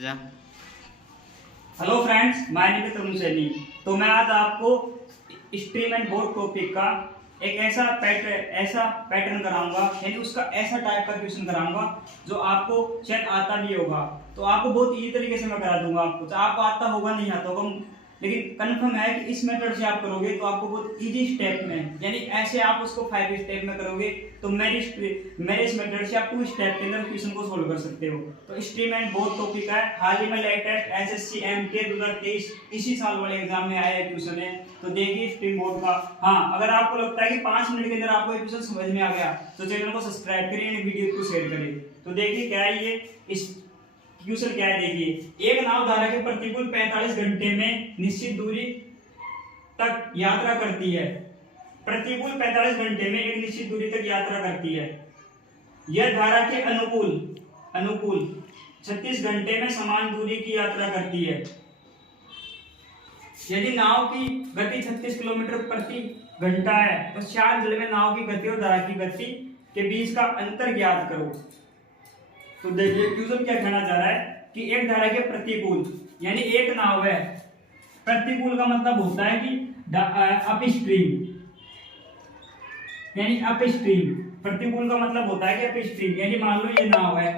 Hello friends, my name is Tarun Saini. तो मैं आज आपको स्ट्रीम एंड बोर्ड टॉपिक का एक ऐसा पैटर्न कराऊंगा, यानी उसका ऐसा टाइप का क्वेश्चन कराऊंगा जो आपको शायद आता भी होगा। तो आपको बहुत इजी तरीके से मैं करा दूंगा। आपको आपको आता होगा नहीं आता होगा, लेकिन कंफर्म है कि इस मेथड से आप करोगे तो आपको बहुत इजी स्टेप में, यानी ऐसे आप उसको 5 स्टेप में करोगे तो मेरे इस मेथड से आप 2 स्टेप के अंदर क्वेश्चन को सोल्व कर सकते हो। तो स्ट्रीम एंड बोर्ड टॉपिक है, हाल ही में लेटेस्ट एसएससी एमके 2023 इसी साल वाले एग्जाम में आया क्वेश्चन है। तो देखिए स्ट्रीम बोर्ड का। हाँ, अगर आपको लगता है कि 5 मिनट के अंदर आपको क्वेश्चन समझ में आ गया तो चैनल को सब्सक्राइब करिए, वीडियो को शेयर करिए। तो देखिए क्या है ये क्वेश्चन क्या है। देखिए, एक नाव धारा के प्रतिकूल 45 घंटे में निश्चित दूरी तक यात्रा करती है। प्रतिकूल 45 घंटे में एक निश्चित दूरी तक यात्रा करती है। यह धारा के अनुकूल 36 घंटे में समान दूरी की यात्रा करती है। यदि नाव की गति 36 किलोमीटर प्रति घंटा है तो शांत जल में नाव की गति और धारा की गति के बीच का अंतर ज्ञात करो। तो देखिए क्वेश्चन क्या कहना चाह रहा है कि एक धारा के प्रतिकूल, यानी एक नाव है, प्रतिकूल का मतलब होता है कि अपस्ट्रीम, यानी अपस्ट्रीम। प्रतिकूल का मतलब होता है कि अपस्ट्रीम, यानी मान लो ये नाव है,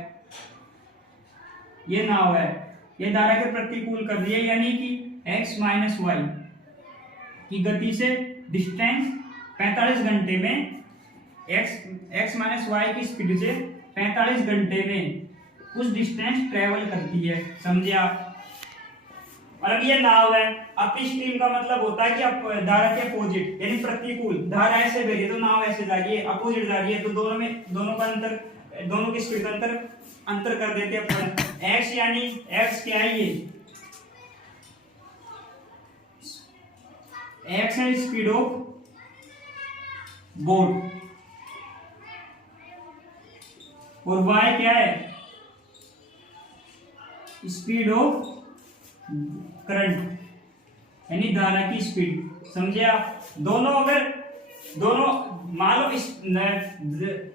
ये धारा के प्रतिकूल कर दिया, यानी कि x माइनस वाई की गति से डिस्टेंस 45 घंटे में x माइनस वाई की स्पीड से 45 घंटे में कुछ डिस्टेंस ट्रेवल करती है। समझे आप? और अब ये नाव है, अपस्ट्रीम का मतलब होता है कि धारा के अपोजिट, यानी प्रतिकूल। धारा ऐसे बह रही है तो नाव ऐसे जा रही है, अपोजिट जा रही है, तो दोनों का अंतर, दोनों की स्पीड का अंतर कर देते हैं अपन। x यानी x क्या है, ये x है स्पीड ऑफ बोट और y क्या है, स्पीड ऑफ करंट, यानी धारा की स्पीड। समझे आप? दोनों मान लो इस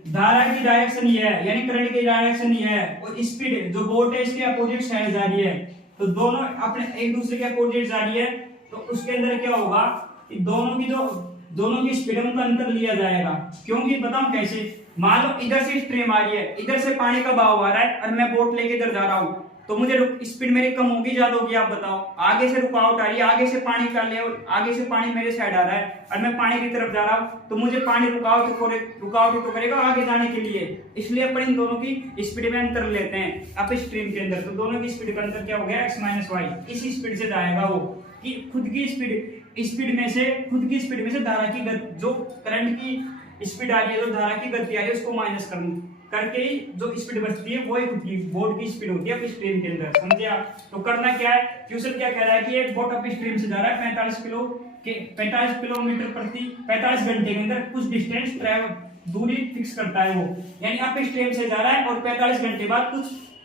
धारा की डायरेक्शन ये है, यानी करंट की डायरेक्शन ये है, और स्पीड जो बोट है इसके अपोजिट साइड जा रही है, तो दोनों अपने एक दूसरे के अपोजिट जा रही है। तो उसके अंदर क्या होगा कि दोनों की स्पीड में अंतर लिया जाएगा। क्योंकि बताऊं कैसे? मान लो इधर से स्ट्रीम आ रही है, इधर से पानी का बहाव आ रहा है और मैं बोट लेके इधर जा रहा हूं, तो मुझे स्पीड मेरी कम होगी ज्यादा होगी? आप बताओ। आगे से रुकावट आ रही है, आगे से पानी का लेवल, आगे से पानी मेरे साइड आ रहा है और मैं पानी की तरफ जा रहा हूं, तो मुझे पानी रुकावट तो करेगा आगे जाने के लिए। इसलिए अपन इन दोनों की स्पीड में अंतर लेते हैं अप स्ट्रीम के अंदर। तो दोनों की स्पीड का अंतर क्या हो गया, x माइनस वाई। इसी स्पीड से जाएगा वो, कि खुद की स्पीड में से धारा की जो करंट की स्पीड आ रही है, जो धारा की गति आ रही है, उसको माइनस करके ही जो स्पीड बचती है वही खुद की बोट की स्पीड होती है अप स्ट्रीम के अंदर। समझे आप? तो करना क्या है, क्वेश्चन क्या कह रहा है कि एक बोट अप स्ट्रीम से जा रहा है 45 किलोमीटर प्रति 45 घंटे के अंदर कुछ डिस्टेंस ट्रैवल दूरी फिक्स करता है वो, यानी अप स्ट्रीम से जा रहा है और 45 घंटे बाद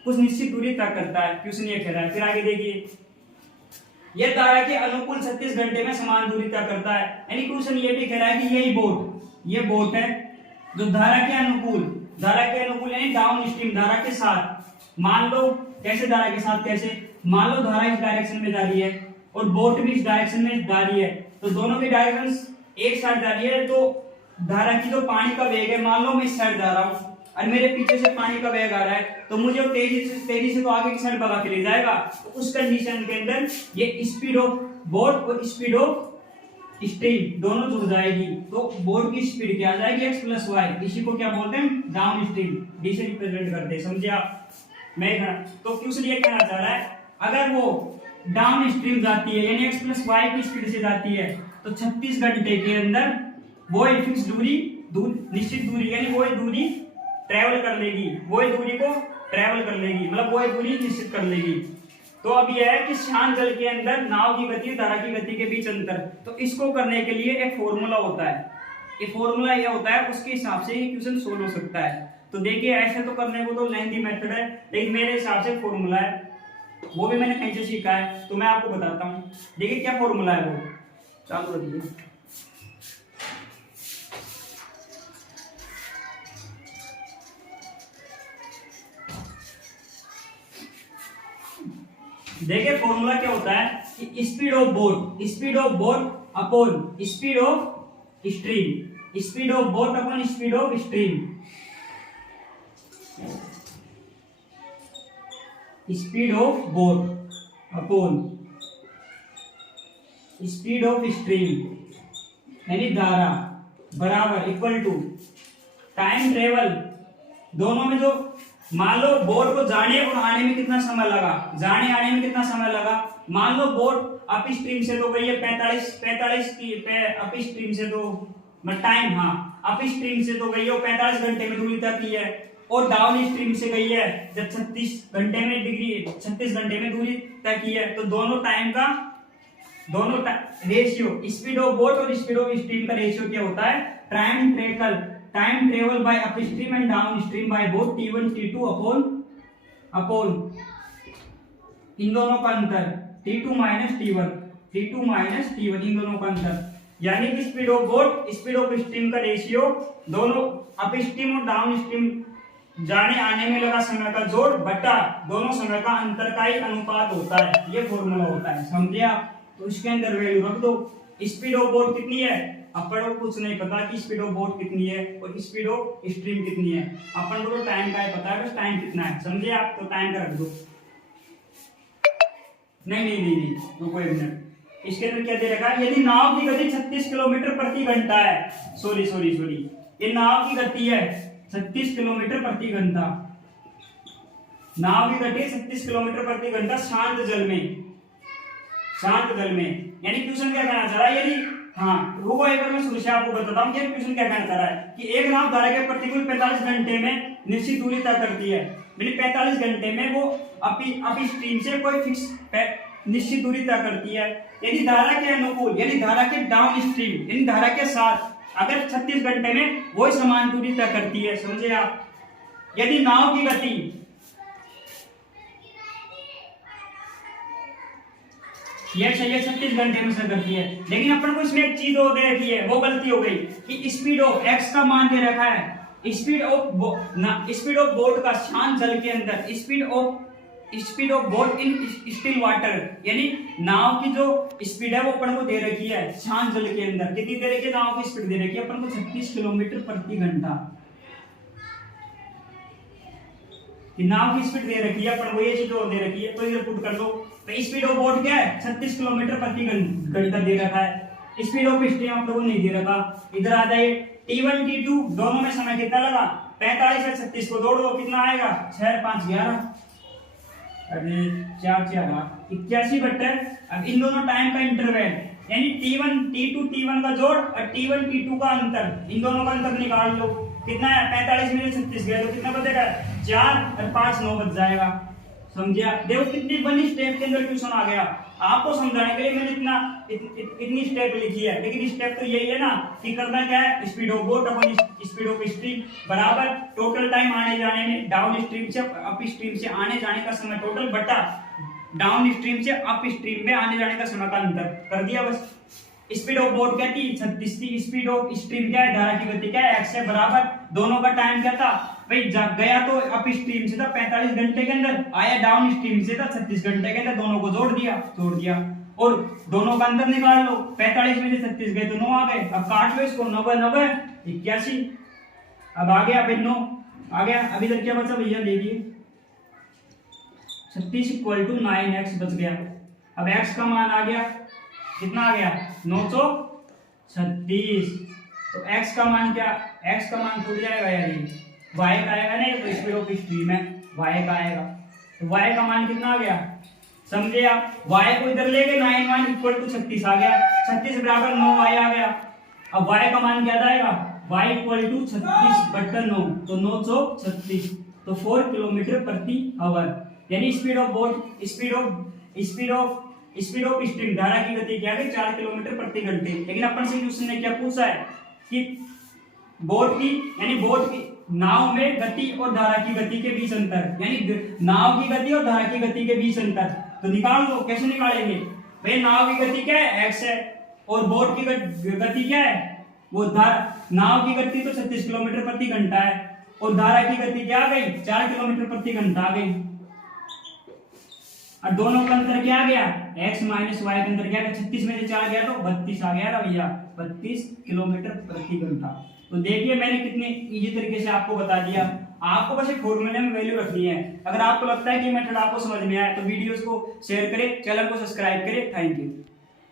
कुछ निश्चित दूरी तय करता है। क्वेश्चन ये कह रहा है। फिर आगे देखिए, यह धारा के अनुकूल 36 घंटे में समान दूरी तय करता है, यानी क्वेश्चन ये भी कह रहा है कि ये बोट है जो धारा के अनुकूल यानी डाउन स्ट्रीम धारा के साथ, मान लो कैसे धारा के साथ, कैसे मान लो धारा इस डायरेक्शन में जा रही है और बोट भी इस डायरेक्शन में जा रही है, तो दोनों की डायरेक्शन एक साइड जा रही है। तो धारा की जो पानी का वेग है, मान लो मैं इस साइड जा रहा हूं और मेरे पीछे से पानी का वेग आ रहा है, तो मुझे तेजी से तो आगे की साइड भगा के ले जाएगा। तो उस कंडीशन के अंदर ये स्पीड ऑफ बोट और स्पीड ऑफ स्ट्रीम दोनों जुड़ जाएगी, तो बोट की स्पीड क्या आ जाएगी, x प्लस वाई। इसी को क्या बोलते हैं, डाउन स्ट्रीम, डी से रिप्रेजेंट करते हैं। समझे आप? तो क्वेश्चन ये कहना चाह रहा है, अगर वो डाउन स्ट्रीम जाती है, यानी x प्लस वाई की स्पीड से जाती है, तो 36 घंटे के अंदर वो फिक्स निश्चित दूरी, यानी वो दूरी ट्रेवल कर लेगी, मतलब वो दूरी निश्चित कर लेगी। तो अब यह है कि शांत जल के अंदर नाव की गति धारा की गति के बीच अंतर। तो इसको करने के लिए एक फॉर्मूला होता है, यह होता है, उसके हिसाब से ही क्वेश्चन सोल्व हो सकता है। तो देखिए ऐसे तो करने को तो लेंथी मेथड है, लेकिन मेरे हिसाब से फॉर्मूला है, वो भी मैंने कहीं से सीखा है, तो मैं आपको बताता हूँ। देखिए क्या फॉर्मूला है वो, चालू रखिए। देखिए फॉर्मूला क्या होता है कि speed of boat upon speed of stream, speed of boat upon speed of stream, speed of boat upon speed of stream यानी धारा बराबर इक्वल टू टाइम ट्रेवल। दोनों में जो मान लो बोट को जाने और आने में कितना समय लगा, जाने आने में कितना समय लगा, मान लो बोट अप स्ट्रीम से तो गई है 45 की अप स्ट्रीम से तो टाइम, हाँ अप स्ट्रीम से तो गई है 45 घंटे में दूरी तय की है, और डाउन स्ट्रीम से गई है जब 36 घंटे में दूरी तय की है। तो दोनों टाइम का रेशियो, स्पीड ऑफ बोट और स्पीड ऑफ स्ट्रीम का रेशियो क्या होता है, time travel by up stream and down stream by boat T1 T2 upon इन दोनों का अंतर T2 माइनस T1 इन दोनों का अंतर, यानी कि speed of boat speed of stream का रेशियो दोनों अप स्ट्रीम और डाउन स्ट्रीम जाने आने में लगा समय का जोड़ बटा दोनों समय का अंतर का ही अनुपात होता है। ये फॉर्मूला होता है, समझे आप। तो इसके अंदर वैल्यू रख दो। स्पीड ऑफ बोट कितनी है, अपन को कुछ नहीं पता कि स्पीड ऑफ बोट कितनी है और स्पीड ऑफ स्ट्रीम कितनी है, अपन को तो टाइम का ही पता है, बस टाइम कितना है, समझे आप। तो टाइम का रख दो। नहीं रुको एक मिनट, इसके अंदर क्या दे रखा है, यदि नाव की गति 36 किलोमीटर प्रति घंटा है, सॉरी ये नाव की गति है 36 किलोमीटर प्रति घंटा, नाव की गति 36 किलोमीटर प्रति घंटा शांत जल में, यानी क्वेश्चन क्या कहना चाह रहा है, यदि हाँ रुको एक बार मैं शुरू से आपको बताता हूँ कि क्वेश्चन क्या कहना चाह रहा है कि एक नाव धारा के प्रतिकूल 45 घंटे में निश्चित दूरी तय करती है, यानी 45 घंटे में वो अपनी स्ट्रीम से कोई फिक्स निश्चित दूरी तय करती है। यदि धारा के अनुकूल यानी धारा के डाउन स्ट्रीम यानी धारा के साथ अगर 36 घंटे में वो समान दूरी तय करती है, समझे आप। यदि नाव की गति ये 36 घंटे में से करती है, लेकिन अपन को इसमें एक चीज और दे रखी है, वो गलती हो गई कि स्पीड ऑफ एक्स का मान दे रखा है, स्पीड ऑफ बोट का शांत जल के अंदर, speed of boat in still water, यानी नाव की जो स्पीड है वो अपन को दे रखी है शांत जल के अंदर। कितनी दे रखी है, नाव की स्पीड दे रखी है अपन को 36 किलोमीटर प्रति घंटा, नाव की स्पीड दे रखी है अपन को, ये चीज और दे रखी है। तो इधर पुट कर दो, तो स्पीड ऑफ बोट क्या है 36 किलोमीटर प्रति घंटा दे रखा है, स्पीड ऑफ स्ट्रीम आप लोगों ने नहीं दे रखा। इधर आ जाइए T1 T2 दोनों में समय कितना लगा, 45 से 36 को जोड़ दो, कितना आएगा 6 5 11, अरे 4 4 8 81 बट्टे। अब इन दोनों टाइम का इंटरवल यानी T1 T2 T1 का जोड़ और T1 T2 का अंतर, इन दोनों का अंतर निकाल लो, कितना है 45 में 36 गए तो कितना बचेगा 4 और 5 9 बच जाएगा, समझिए। देखो कितनी बड़ी स्टेप के अंदर क्वेश्चन आ गया। आपको समझाने के लिए मैंने इतनी स्टेप लिखी है, लेकिन स्टेप तो यही है ना कि करना क्या है, speed of boat upon speed of stream बराबर टोटल टाइम आने जाने में डाउन स्ट्रीम से अप स्ट्रीम से आने जाने का समय टोटल बटा डाउन स्ट्रीम से अप स्ट्रीम में आने जाने का समय का अंतर कर दिया बस। स्पीड ऑफ बोट क्या थी 36 थी, स्पीड ऑफ स्ट्रीम क्या है, धारा की गति क्या है x है, बराबर दोनों का टाइम क्या था भाई, गया तो अप स्ट्रीम से था 45 घंटे के अंदर, आया डाउन स्ट्रीम से था 36 घंटे के अंदर, दोनों को जोड़ दिया और दोनों का अंतर निकाल लो, 45 में से 36 गए तो 9 आ गए। अब काट लो इसको, 90 90 81, अब आ गया भाई 9 आ गया। अभी तक क्या बचा भैया देखिए 36 इक्वल टू 9x बच गया। अब x का मान आ गया, कितना आ गया 936। तो x का मान क्या, x का मान छूट जाएगा यार, ये y का आएगा नहीं, तो स्पीड ऑफ स्ट्रीम है y का आएगा, तो y का मान कितना आ गया, समझे आप। y को इधर ले गए 9 1 इक्वल टू 36 आ गया, 36 बराबर 9y आ गया। अब y का मान क्या जाएगा, y इक्वल टू 36 बटा 9, तो 936, तो 4 किलोमीटर प्रति आवर, यानी speed of boat speed of stream धारा की गति क्या है 4 किलोमीटर प्रति घंटे। लेकिन अपन से क्वेश्चन ने क्या पूछा है कि बोट की नाव में गति और धारा की गति के बीच अंतर, यानी नाव की गति और धारा की गति के बीच अंतर, तो निकाल दो। कैसे निकालेंगे भाई, नाव की गति क्या है x है और बोट की गति क्या है, वो नाव की गति तो 36 किलोमीटर प्रति घंटा है और धारा की गति क्या आ गई 4 किलोमीटर प्रति घंटा आ गई। और दोनों का अंतर क्या आ गया, x माइनस वाई का अंतर क्या गया, 36 में से 4 गया तो 32 आ गया ना भैया, 32 किलोमीटर प्रति घंटा। तो देखिए मैंने कितने इजी तरीके से आपको बता दिया। आपको बस एक फॉर्मूले में वैल्यू रखनी है। अगर आपको लगता है कि मेथड आपको समझ में आया तो वीडियोस को शेयर करें, चैनल को सब्सक्राइब करें। Thank you.